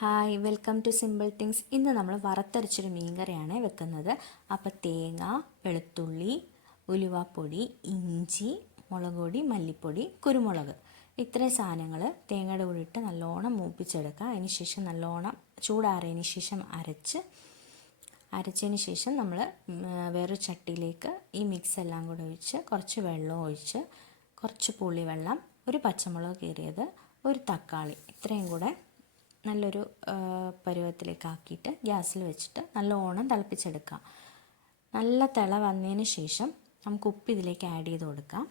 Hi, welcome to simple things. ഇന്ന് നമ്മൾ വറുത്തരച്ചൊരു മീൻ കറിയാണ് വെക്കുന്നത്. അപ്പോൾ തേങ്ങ, വെളുത്തുള്ളി, ഉലുവാപ്പൊടി, ഇഞ്ചി, മുളക് പൊടി, മല്ലിപ്പൊടി, കുരുമുളക്, ഇത്രയും സാധനങ്ങൾ തേങ്ങയുടെ കൂടെ ഇട്ട് നല്ലോണം മൂപ്പിച്ചെടുക്കുക. അതിന് ശേഷം നല്ലോണം ചൂടാറിയതിന് ശേഷം അരച്ചതിന് ശേഷം നമ്മൾ വേറൊരു ചട്ടിയിലേക്ക് ഈ മിക്സ് എല്ലാം കൂടെ ഒഴിച്ച് കുറച്ച് വെള്ളം ഒഴിച്ച് കുറച്ച് പുളിവെള്ളം, ഒരു പച്ചമുളക് കീറിയത്, ഒരു തക്കാളി, ഇത്രയും കൂടെ നല്ലൊരു പരുവത്തിലേക്ക് ആക്കിയിട്ട് ഗ്യാസിൽ വെച്ചിട്ട് നല്ലോണം തിളപ്പിച്ചെടുക്കാം. നല്ല തിള വന്നതിന് ശേഷം നമുക്ക് ഉപ്പ് ഇതിലേക്ക് ആഡ് ചെയ്ത് കൊടുക്കാം.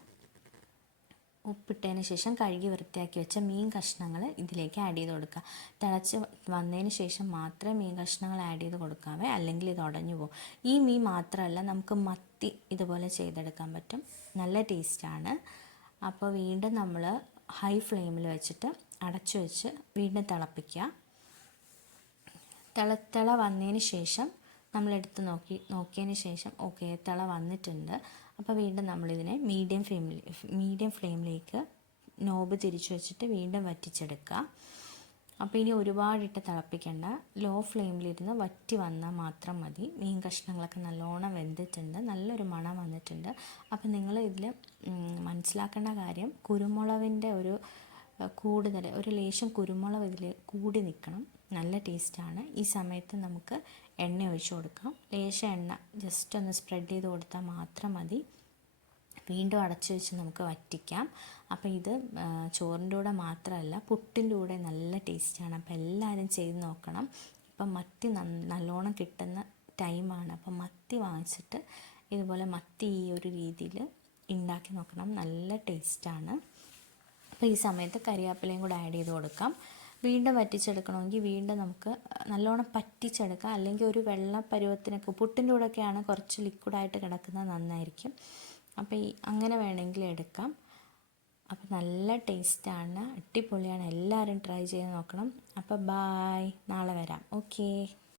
ഉപ്പിട്ടതിന് ശേഷം കഴുകി വൃത്തിയാക്കി വെച്ച മീൻ കഷ്ണങ്ങൾ ഇതിലേക്ക് ആഡ് ചെയ്ത് കൊടുക്കുക. തിളച്ച് വന്നതിന് ശേഷം മാത്രമേ മീൻ കഷ്ണങ്ങൾ ആഡ് ചെയ്ത് കൊടുക്കാവേ, അല്ലെങ്കിൽ ഇത് ഉടഞ്ഞു പോകും. ഈ മീൻ മാത്രമല്ല, നമുക്ക് മത്തി ഇതുപോലെ ചെയ്തെടുക്കാൻ പറ്റും. നല്ല ടേസ്റ്റാണ്. അപ്പോൾ വീണ്ടും നമ്മൾ ഹൈ ഫ്ലെയിമിൽ വെച്ചിട്ട് അടച്ചു വെച്ച് വീണ്ടും തിളപ്പിക്കുക. തിള വന്നതിന് ശേഷം നമ്മളെടുത്ത് നോക്കിയതിന് ശേഷം ഓക്കെ തിള വന്നിട്ടുണ്ട്. അപ്പോൾ വീണ്ടും നമ്മളിതിനെ മീഡിയം ഫ്ലെയിമിലേക്ക് നോബ് തിരിച്ചു വെച്ചിട്ട് വീണ്ടും വറ്റിച്ചെടുക്കുക. അപ്പോൾ ഇനി ഒരുപാടിട്ട് തിളപ്പിക്കേണ്ട, ലോ ഫ്ലെയിമിലിരുന്ന് വറ്റി വന്നാൽ മാത്രം മതി. മീൻ കഷ്ണങ്ങളൊക്കെ നല്ലോണം വെന്തിട്ടുണ്ട്, നല്ലൊരു മണം വന്നിട്ടുണ്ട്. അപ്പോൾ നിങ്ങൾ ഇതിൽ മനസ്സിലാക്കേണ്ട കാര്യം, കുരുമുളകിൻ്റെ ഒരു ലേശം കുരുമുളക് ഇതിൽ കൂടി നിൽക്കണം. നല്ല ടേസ്റ്റാണ്. ഈ സമയത്ത് നമുക്ക് എണ്ണ ഒഴിച്ച് കൊടുക്കാം. ലേശം എണ്ണ ജസ്റ്റ് ഒന്ന് സ്പ്രെഡ് ചെയ്ത് കൊടുത്താൽ മാത്രം മതി. വീണ്ടും അടച്ചു വെച്ച് നമുക്ക് വറ്റിക്കാം. അപ്പോൾ ഇത് ചോറിൻ്റെ കൂടെ മാത്രമല്ല, പുട്ടിൻ്റെ കൂടെ നല്ല ടേസ്റ്റാണ്. അപ്പോൾ എല്ലാവരും ചെയ്ത് നോക്കണം. ഇപ്പം മത്തി നല്ലോണം കിട്ടുന്ന ടൈമാണ്. അപ്പം മത്തി വാങ്ങിച്ചിട്ട് ഇതുപോലെ മത്തി ഈ ഒരു രീതിയിൽ ഉണ്ടാക്കി നോക്കണം. നല്ല ടേസ്റ്റാണ്. അപ്പോൾ ഈ സമയത്ത് കരിവേപ്പിലയും കൂടെ ആഡ് ചെയ്ത് കൊടുക്കാം. വീണ്ടും വറ്റിച്ചെടുക്കണമെങ്കിൽ വീണ്ടും നമുക്ക് നല്ലോണം പറ്റിച്ചെടുക്കാം. അല്ലെങ്കിൽ ഒരു വെള്ള പരുവത്തിനൊക്കെ, പുട്ടിൻ്റെ കൂടെയൊക്കെയാണ് കുറച്ച് ലിക്വിഡായിട്ട് കിടക്കുന്നത്, നന്നായിരിക്കും. അപ്പോൾ അങ്ങനെ വേണമെങ്കിൽ എടുക്കാം. അപ്പോൾ നല്ല ടേസ്റ്റാണ്, അടിപൊളിയാണ്. എല്ലാവരും ട്രൈ ചെയ്ത് നോക്കണം. അപ്പോൾ ബായ്, നാളെ വരാം. ഓക്കേ.